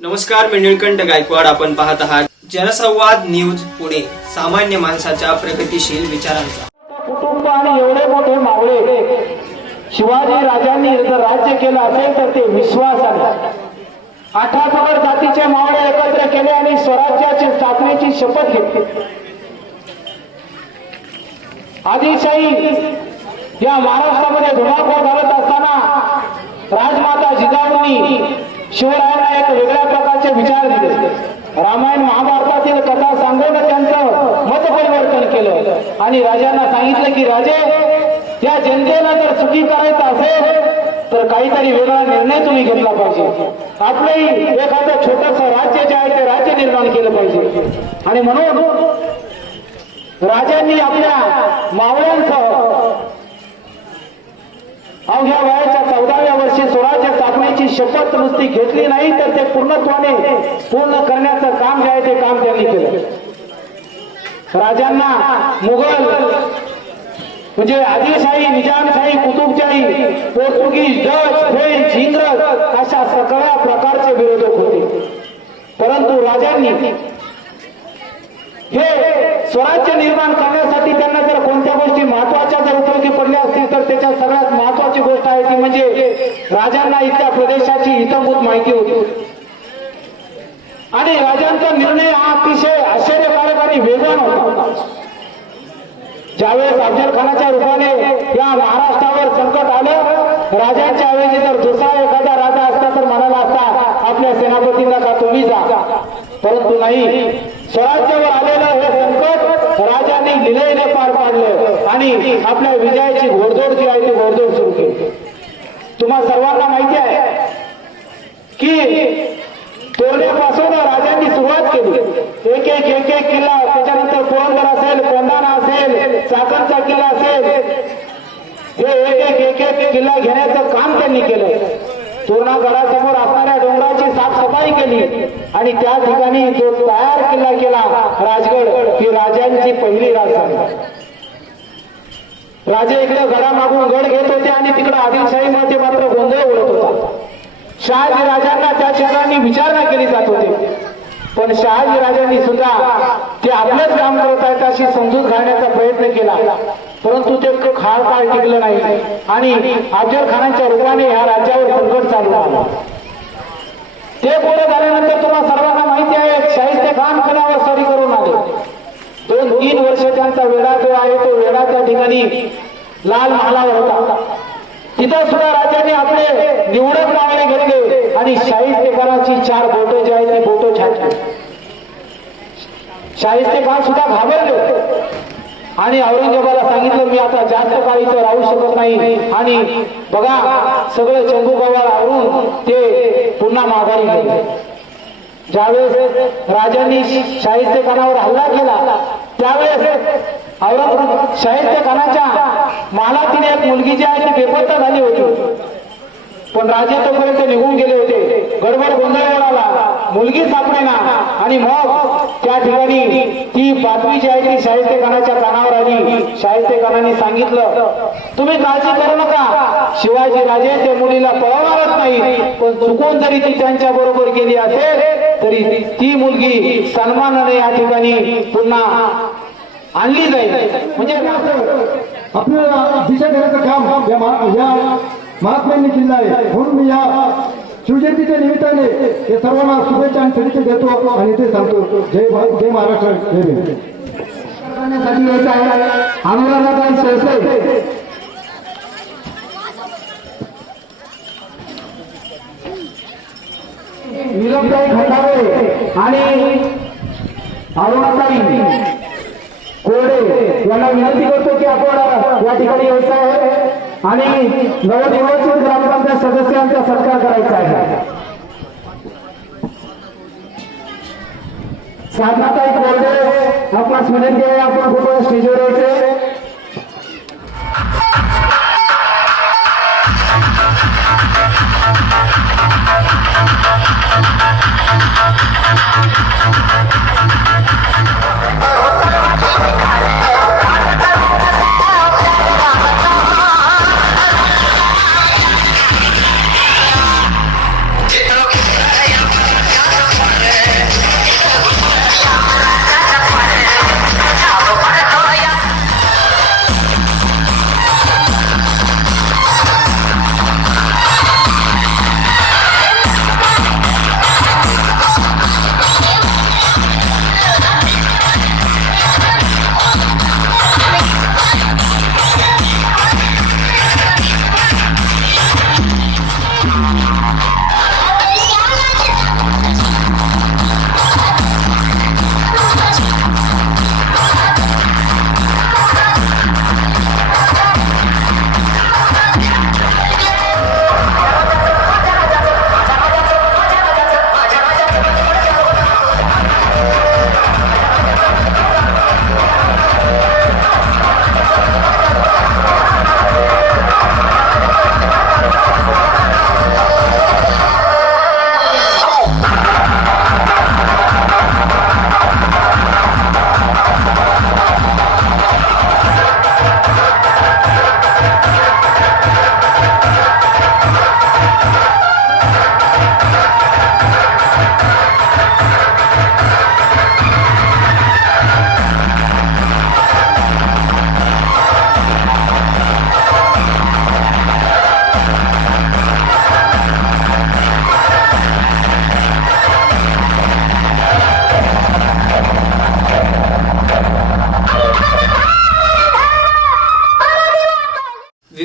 नमस्कार मी गायकवाड. आपण पाहत आहात जनसंवाद न्यूज पुणे. सामान्य माणसाच्या प्रगतीशील विचारांचा. कुटुंब आणि एवढे मोठे मावळे शिवाजी राजांनी जर राज्य केलं असेल तर ते विश्वासाने अठरा जातीचे मावळे एकत्र केले आणि स्वराज्याची स्थापनेची शपथ घेतली. आदिलशाही या महाराष्ट्रामध्ये धुमाकूळ घालत असताना राजमाता जिजाऊंनी शिवरायाला एक वेगळ्या प्रकारचे विचार दिले. रामायण महाभारतातील कथा सांगून त्यांचं मत परिवर्तन केलं. आणि राजांना सांगितलं की राजे या जनतेला जर सुखी करायचं असेल तर काहीतरी वेगळा निर्णय तुम्ही घेतला पाहिजे. आपलंही एखादं छोटस राज्य जे आहे ते राज्य निर्माण केलं पाहिजे. आणि म्हणून राजांनी आपल्या मावळ्यांसह अवघ्या वयाच्या चौदाव्या स्वराज्य स्थापनेची शपथ नुसती घेतली नाही तर ते पूर्णत्वाने पूर्ण करण्याचं काम जे आहे ते काम त्यांनी केलं. राजांना मुघल म्हणजे Adilshahi Nizamshahi Qutubshahi Portuguese Dutch French इंग्रज अशा सगळ्या प्रकारचे विरोधक होते. परंतु राजांनी हे स्वराज्य निर्माण करण्यासाठी त्यांना जर कोणत्या गोष्टी महत्त्वाच्या जर उपयोगी पडल्या असतील तर त्याच्या सगळ्यात महत्वाची गोष्ट आहे ती म्हणजे राजांना इथल्या प्रदेशाची इतंभूत माहिती होती. आणि राजांचा निर्णय हा अतिशय आश्चर्यकारक आणि वेगवान होता. ज्यावेळेस अफजल खानाच्या रूपाने या महाराष्ट्रावर संकट आलं राजांच्या ऐवजी जर दुसरा एखादा राजा असता तर म्हणाला असता आपल्या सेनापतींना का तुम्ही जा? परंतु नाही. स्वराज्यावर आलेलं हे संकट राजांनी निलयने पार पाडलं आणि आपल्या विजयाची घोडदौड जी आहे ती घोडदौड सुरू केली. तुम्हा सर्वांना माहिती आहे की तोरण्यापासून राजांनी सुरुवात केली एक एक एक एक किल्ला त्याच्यानंतर पुरंदर असेल कोंढाणा असेल चाकणचा किल्ला असेल. हे एक एक एक एक किल्ला घेण्याचं काम त्यांनी केलं. तोरणागडासमोर असणाऱ्या डोंगराची साफसफाई केली आणि त्या ठिकाणी जो तयार किल्ला केला राजगड ही राजांची पहिली राजधानी. राजे इकडे गडामागून गड घेत होते आणि तिकडे आदिलशाहीमध्ये मात्र गोंधळ उडत होता. शहाजी राजांना त्या ठिकाणी विचारणा केली जात होती पण शहाजी राजांनी सुद्धा ते आपलंच काम करत आहेत अशी समजूत घालण्याचा प्रयत्न केला. परंतु ते खाळ काळ टिकलं नाही. आणि अफजल खानाच्या रूपाने ह्या राज्यावर संकट चालू आला ते पुढे झाल्यानंतर तुम्हाला सर्वांना माहिती आहे शाहिस्ते खान पुण्यावर सरी करून आले? दोन तीन वर्ष त्यांचा वेळा जो आहे तो वेळा त्या ठिकाणी लाल महालावर होता. तिथं सुद्धा राजाने आपले निवडक नावाने घेतले. आणि शाहिस्तेखानाची चार बोट जी आहे ती बोटं छाटली शाहिस्तेखान सुद्धा घाबरले. आणि औरंगजेबाला सांगितलं मी आता जास्त काळ इथं राहू शकत नाही. आणि बघा सगळं चंबू गवार आवरून ते पुन्हा माघारी गेले. ज्यावेळेस राजांनी शाहिस्ते खानावर हल्ला केला त्यावेळेस औरंग शाहिस्ते खानाच्या मालातील एक मुलगी जी आहे ती बेपत्ता झाली होती. पण राजे तोपर्यंत निघून गेले होते गडबड गोंधळ आला मुलगी सापडेना आणि मग त्या ठिकाणी ती बातमी जी आहे ती शाहिस्तेखानाच्या कानावर आली शाहिस्तेखानाने सांगितलं तुम्ही काळजी करू नका शिवाजी राजे त्या मुलीला पळवणारच नाही पण चुकून जरी ती त्यांच्या बरोबर गेली असेल तरी ती मुलगी सन्मानाने या ठिकाणी पुन्हा आणली जाईल म्हणजे आपल्याला दिशा देण्याचं काम या महात्म्यांनी केलं आहे. म्हणून मी या शिवजयंतीच्या निमित्ताने हे सर्वांना शुभेच्छा आणि शुभेच्छा देतो आणि ते सांगतो. जय भा- जय महाराष्ट्र जय भीम. यायचं आहे. अनुराधाताई सहसे. निलमताई खंडारे आणि अरुणाताई कोरडे यांना विनंती करतो की आपण या ठिकाणी यायचं आहे. आणि नवनिर्वाचित ग्रामपंचायत सदस्यांचा सत्कार करायचा आहे. साधनाताई कोरडे आपण विनंती आहे आपण कुठं स्टेजवर यायचे.